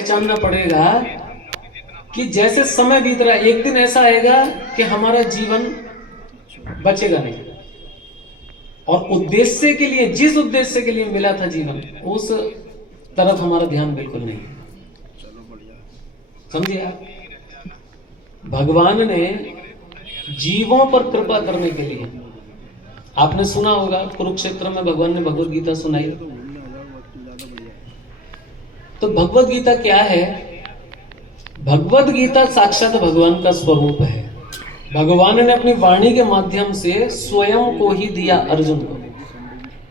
पहचानना पड़ेगा कि जैसे समय बीत रहा है, एक दिन ऐसा आएगा कि हमारा जीवन बचेगा नहीं, और उद्देश्य के लिए, जिस उद्देश्य के लिए मिला था जीवन, उस तरफ हमारा ध्यान बिल्कुल नहीं है। समझिए आप, भगवान ने जीवों पर कृपा करने के लिए, आपने सुना होगा कुरुक्षेत्र में भगवान ने भगवत गीता सुनाई। तो भगवत गीता क्या है? भगवत गीता साक्षात भगवान का स्वरूप है। भगवान ने अपनी वाणी के माध्यम से स्वयं को ही दिया अर्जुन को।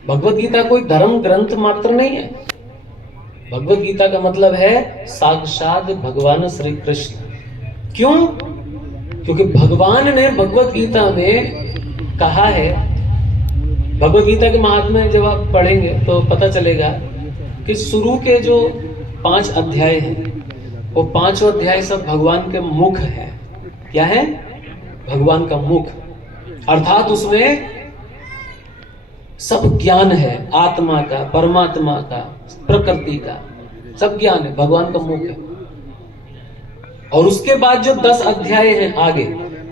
भगवत गीता कोई धर्म ग्रंथ मात्र नहीं है। भगवत गीता का मतलब है साक्षात भगवान श्री कृष्ण। क्यों? क्योंकि भगवान ने भगवत गीता में कहा है, भगवत गीता के महात्म्य जब आप पढ़ेंगे तो पता चलेगा कि शुरू के जो 5 अध्याय हैं, वो 5 अध्याय सब भगवान के मुख है। क्या है? भगवान का मुख, अर्थात उसमें सब ज्ञान है, आत्मा का, परमात्मा का, प्रकृति का, सब ज्ञान है, भगवान का मुख है। और उसके बाद जो 10 अध्याय हैं आगे,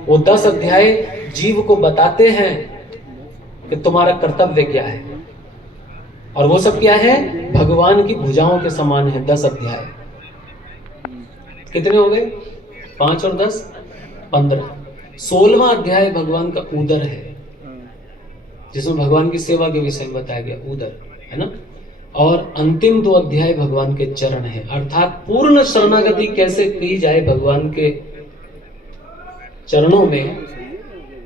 वो 10 अध्याय जीव को बताते हैं कि तुम्हारा कर्तव्य क्या है। और वो सब क्या है? भगवान की भुजाओं के समान है। 10 अध्याय कितने हो गए? 5 और 10 15। 16वां अध्याय भगवान का उदर है, जिसमें भगवान की सेवा के विषय में बताया गया, उदर है ना। और अंतिम 2 अध्याय भगवान के चरण है, अर्थात पूर्ण शरणागति कैसे की जाए भगवान के चरणों में,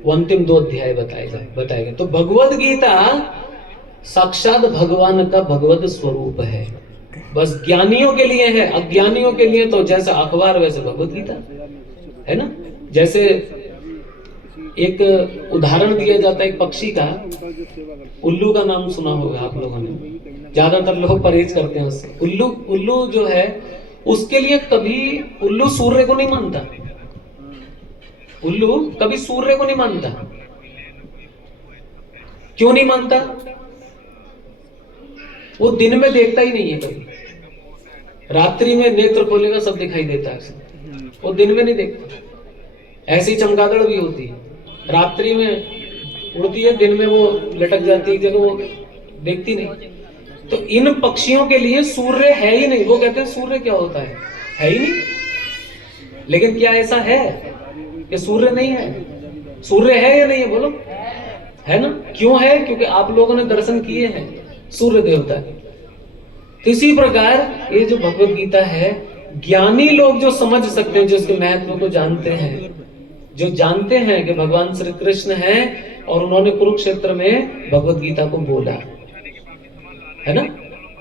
वो अंतिम 2 अध्याय बताए गए। तो भगवत गीता साक्षात भगवान का भगवत स्वरूप है। बस ज्ञानियों के लिए है, अज्ञानियों के लिए तो जैसा अखबार वैसे भगवत गीता है ना। जैसे एक उदाहरण दिया जाता है एक पक्षी का, उल्लू का नाम सुना होगा आप लोगों ने, ज्यादातर लोग परहेज करते हैं उससे। उल्लू जो है, उसके लिए कभी उल्लू सूर्य को नहीं मानता। उल्लू कभी सूर्य को नहीं मानता। क्यों नहीं मानता? वो दिन में देखता ही नहीं है कभी। रात्रि में नेत्र खोलेगा सब दिखाई देता है, वो दिन में नहीं देखता। ऐसी चमगादड़ भी होती है, रात्रि में उड़ती है, दिन में वो लटक जाती है जगह, वो देखती नहीं। तो इन पक्षियों के लिए सूर्य है ही नहीं। वो कहते हैं सूर्य क्या होता है ही नहीं। लेकिन क्या ऐसा है कि सूर्य नहीं है? सूर्य है या नहीं है? बोलो, है ना। क्यों है? क्योंकि आप लोगों ने दर्शन किए हैं सूर्य देवता के। तो इसी प्रकार ये जो भगवत गीता है, ज्ञानी लोग जो समझ सकते हैं, जो इसके महत्व को जानते हैं, जो जानते हैं कि भगवान श्री कृष्ण हैं और उन्होंने कुरुक्षेत्र में भगवत गीता को बोला है ना,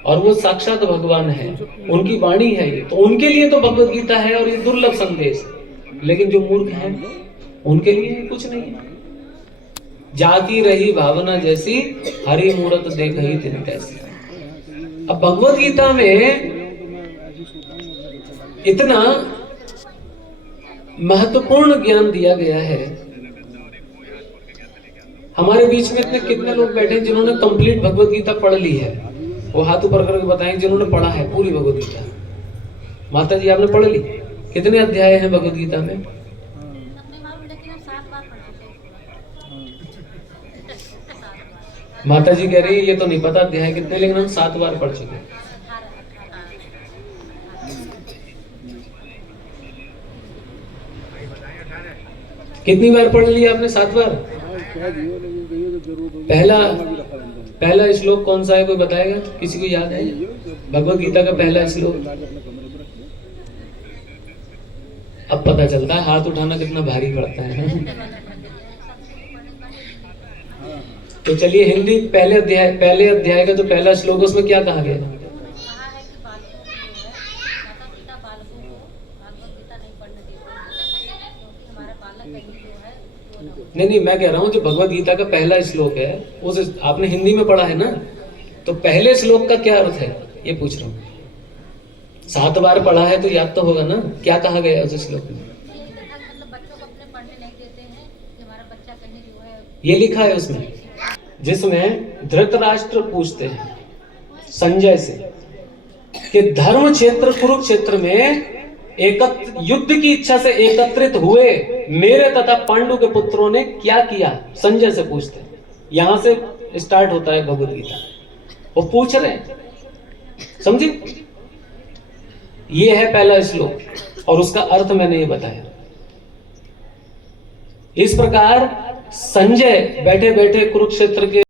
और वो साक्षात भगवान है, उनकी वाणी है ये, तो उनके लिए तो भगवत गीता है और ये दुर्लभ संदेश। लेकिन जो मूर्ख हैं उनके लिए कुछ नहीं है। जागी रही भावना जैसी, हरि मूरत देख ही दिन तैसी। अब भगवत गीता में इतना महत्वपूर्ण ज्ञान दिया गया है। हमारे बीच में इतने कितने लोग बैठे हैं जिन्होंने कंप्लीट भगवत गीता पढ़ ली है? वो हाथ ऊपर करके बताएं जिन्होंने पढ़ा है पूरी भगवत गीता। माता जी, आपने पढ़ ली? कितने अध्याय हैं भगवत गीता में? माता जी कह रही है ये तो नहीं पता अध्याय कितने, लेकिन हम 7 बार पढ़ चुके हैं। कितनी बार पढ़ लिया आपने? 7 बार। पहला श्लोक कौन सा है, कोई बताएगा? किसी को याद है भगवत गीता का पहला श्लोक? अब पता चलता है हाथ उठाना कितना भारी पड़ता है। तो चलिए, हिंदी पहले अध्याय का जो पहला श्लोक है उसमें क्या कहा गया? नहीं, मैं कह रहा हूँ जो भगवत गीता का पहला श्लोक है, उस आपने हिंदी में पढ़ा है ना, तो पहले श्लोक का क्या अर्थ है ये पूछ रहा हूँ। 7 बार पढ़ा है तो याद तो होगा ना, क्या कहा गया उस श्लोक में? ये लिखा है उसमें, जिसमें धृतराष्ट्र पूछते हैं संजय से कि धर्म क्षेत्र कुरुक्षेत्र में युद्ध की इच्छा से एकत्रित हुए मेरे तथा पांडु के पुत्रों ने क्या किया, संजय से पूछते हैं। यहां से स्टार्ट होता है भगवद गीता। वो पूछ रहे हैं, समझे? ये है पहला श्लोक और उसका अर्थ मैंने ये बताया। इस प्रकार संजय बैठे बैठे कुरुक्षेत्र के